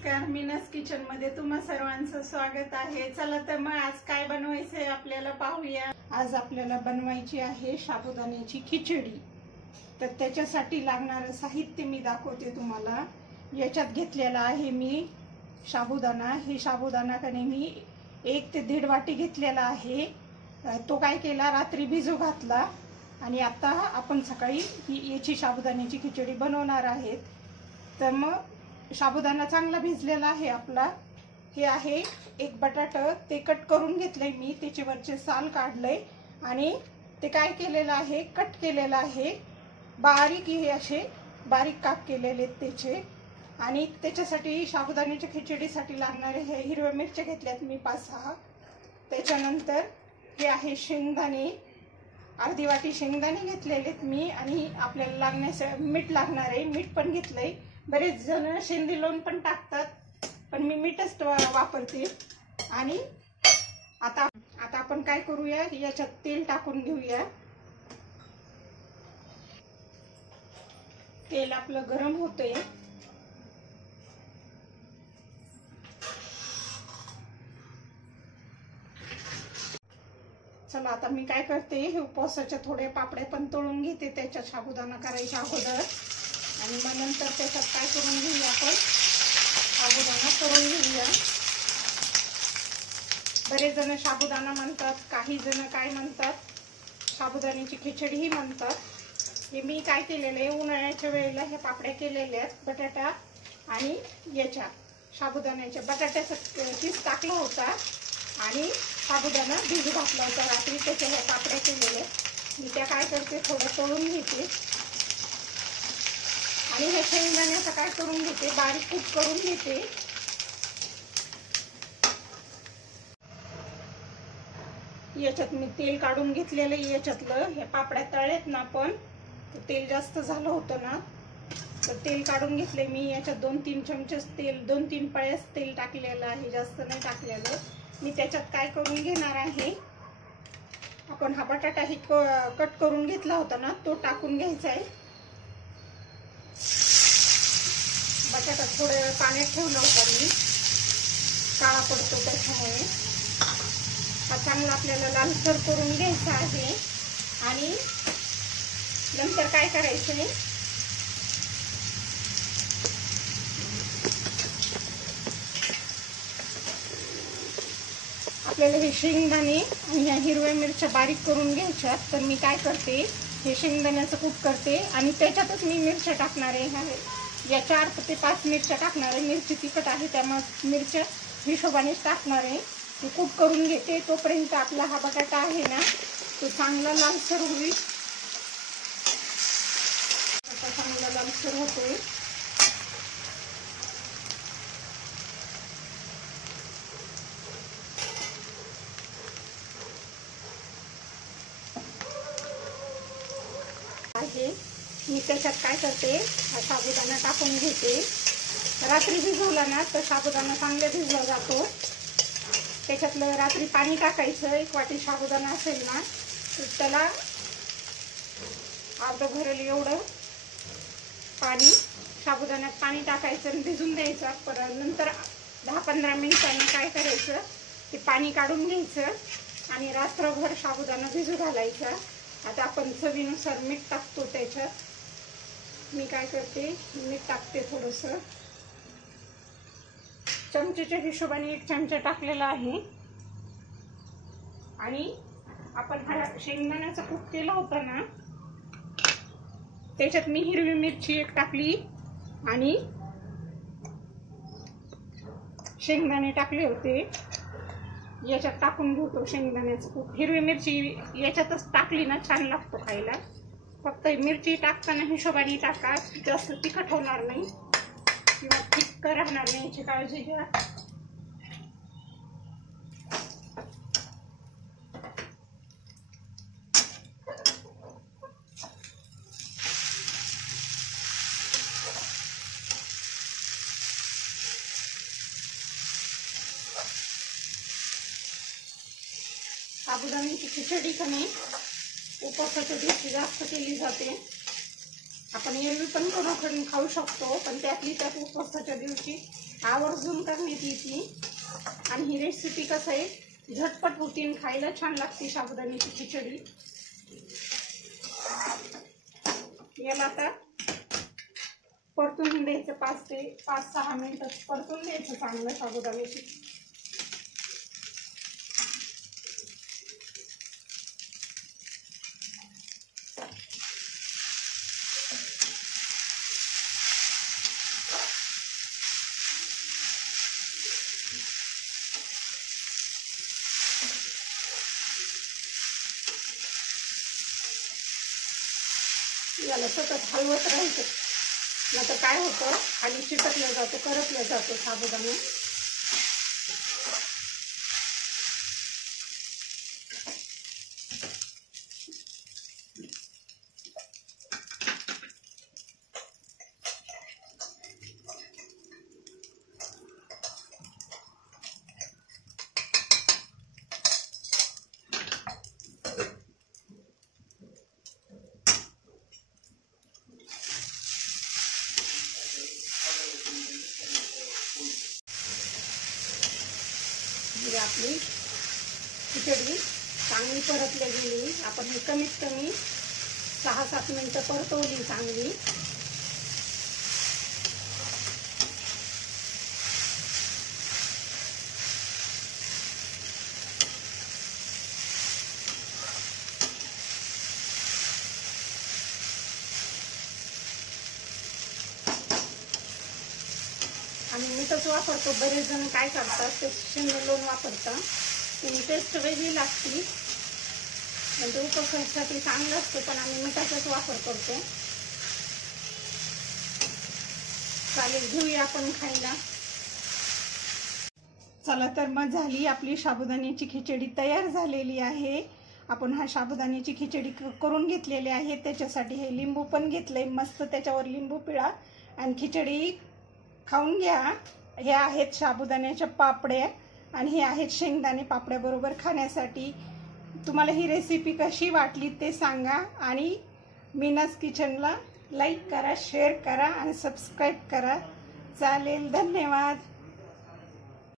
नमस्कार, मीनास किचन मध्ये तुम्हा सर्वांचं स्वागत आहे। चला तर मग आज काय बनवायचंय आपल्याला पाहूया। आज आपल्याला बनवायची आहे साबुदाण्याची खिचडी। तर त्याच्यासाठी लागणारे साहित्य मी दाखवते तुम्हाला। याच्यात घेतलेला आहे मी साबुदाणा। हे साबुदाणा कने मी 1 ते 1.5 वाटी घेतलेला आहे। तो काय केला, रात्री भिजू घातला आणि आता आपण सकाळी याची साबुदाण्याची खिचडी बनवणार आहेत। तर मग साबुदाणा चांगला भिजलेला आहे आपला। हे आहे 1 बटाटा, ते कट करून घेतलंय मी, त्याचे वरचे साल काढलंय आणि ते काय केलेलं आहे, कट केलेलं आहे बारीक। हे असे बारीक काप केलेले त्याचे। आणि त्याच्यासाठी साबुदाण्याच्या खिचडीसाठी लागणारे हे हिरव्या मिरच्या घेतल्यात मी 5-6। त्याच्यानंतर हे आहे शेंगदाणे, अर्धी वाटी शेंगदाणे घेतलेलेत मी। आणि आपल्याला लागण्यास मीठ लागणार आहे, मीठ पण घेतलंय। बरेच जण शेंदी लोण पण टाकतात, पण मी मीठच वापरते। आणि आता आपण काय करूया, याच्यात तेल टाकून घेऊया। तेल आपलं गरम होतंय। चला आता मी काय करते, हे उपवासाचे थोडे पापडे पण तळून घेते त्याच्यात साबुदाणा करायच्या अगोदर। आणि मग नंतर त्याच्यात काय करून घेऊया, आपण साबुदाणा करून घेऊया। बरेच जण साबुदाणा म्हणतात, काही जण काय म्हणतात, साबुदाण्याची खिचडीही म्हणतात। हे मी काय केलेले, उन्हाळ्याच्या वेळेला हे पापड्या केलेल्या आहेत, बटाटा आणि याच्या साबुदाण्याच्या। बटाट्याचा किस टाकला होता आणि साबुदाणा भिजू घातला होता रात्री, त्याच्या ह्या पापड्या केलेल्या। मी त्या काय करते, थोडं तळून घेते आणि हे शेंगदाण्याचं काय करून घेते, बारीक कूट करून घेते। याच्यात मी तेल काढून घेतलेलं, याच्यातलं हे पापड्या तळलेत ना आपण, तेल जास्त झालं होतं ना, तर तेल काढून घेतले मी। याच्यात 2-3 चमचे तेल, 2-3 पळ्यास तेल टाकलेलं आहे, जास्त नाही टाकलेलं मी। त्याच्यात काय करून घेणार आहे, आपण हा बटाटा ही कट करून घेतला होता ना, तो टाकून घ्यायचा आहे। बटाटा थोडे वेळ पाण्यात ठेवला होता मी, काळा पडतो त्याच्यामुळे। हा चांगला आपल्याला लालसर करून घ्यायचा आहे। आणि नंतर काय करायचं आहे, आपल्याला हे शेंगदाणे आणि ह्या हिरव्या मिरच्या बारीक करून घ्यायच्या। तर मी काय करते, हे शेंगदाण्याचं कूट करते आणि त्याच्यातच मी मिरच्या टाकणार आहे। या 4 ते 5 मिरच्या टाकणार आहे। मिरची तिखट आहे त्यामुळे मिरच्या हिशोबानेच टाकणार आहे। ते कूट करून घेते, तोपर्यंत आपला हा बटाटा आहे ना, तो चांगला लालसर होईल। आता चांगला लालसर होतोय। मी त्याच्यात काय करते, हा साबुदाणा टाकून घेते। रात्री भिजवला ना तर साबुदाणा चांगला भिजला जातो। त्याच्यातलं रात्री पाणी टाकायचं, 1 वाटी साबुदाणा असेल ना तर त्याला अर्ध भरेल एवढं पाणी, साबुदाण्यात पाणी टाकायचं आणि भिजून द्यायचं। परत नंतर 10-15 मिनिटांनी काय करायचं, ते पाणी काढून घ्यायचं आणि रात्रभर साबुदाणा भिजू घालायचा। आता आपण चवीनुसार मीठ टाकतो त्याच्यात। मी काय करते, मीठ टाकते थोडंसं, चमचेच्या हिशोबाने 1 चमचा टाकलेला आहे। आणि आपण हा शेंगदाण्याचा कूट केला होता ना, त्याच्यात मी हिरवी मिरची 1 टाकली आणि शेंगदाणे टाकले होते। याच्यात टाकून घेतो शेंगदाण्याचं कूट। हिरवी मिरची याच्यातच टाकली ना छान लागतो खायला। फक्त मिरची टाकताना हिशोबाने टाका, जास्त तिखट होणार नाही किंवा फिक्क राहणार नाही याची काळजी घ्या। साबुदाण्याची खिचडी कमी उपवासाच्या दिवशी जास्त केली जाते। आपण एरवी पण करून खाऊ शकतो, पण त्यातली त्यात उपवासाच्या दिवशी आवर्जून करण्यात येते. आणि ही रेसिपी कसं आहे, झटपट होती आणि खायला छान लागते साबुदाण्याची खिचडी. याला आता परतून द्यायचं 5 ते 6 मिनिटं परतून द्यायचं चांगलं साबुदाण्याची. याला सतत हलवत राहायचं, नाहीतर काय होतं, खाली चिटकलं जातो, करपलं जातो साबुदाणा. आपली खिचडी चांगली परतली गेली. आपण ही कमीत कमी 6-7 मिनिटं परतवली चांगली. आम्ही मीठच वापरतो. बरेच जण काय करतात, ते शेंगदाणे लोण वापरतात. त्याची टेस्ट वेगळी लागते, म्हणजे उपवासासाठी चांगलं असतं, पण आम्ही मिठाचाच वापर करतो. चालेल, घेऊया आपण खायला. चला तर मग झाली आपली साबुदाण्याची खिचडी तयार झालेली आहे. आपण हा साबुदाण्याची खिचडी करून घेतलेली आहे. त्याच्यासाठी हे लिंबू पण घेतलंय मस्त, त्याच्यावर लिंबू पिळा आणि खिचडी खाऊन घ्या. हे आहेत साबुदाण्याच्या पापड्या आणि हे आहेत शेंगदाणे पापड्या बरोबर खाण्यासाठी. तुम्हाला ही रेसिपी कशी वाटली ते सांगा आणि मीनाज किचनला लाईक करा, शेअर करा आणि सबस्क्राईब करा. चालेल, धन्यवाद.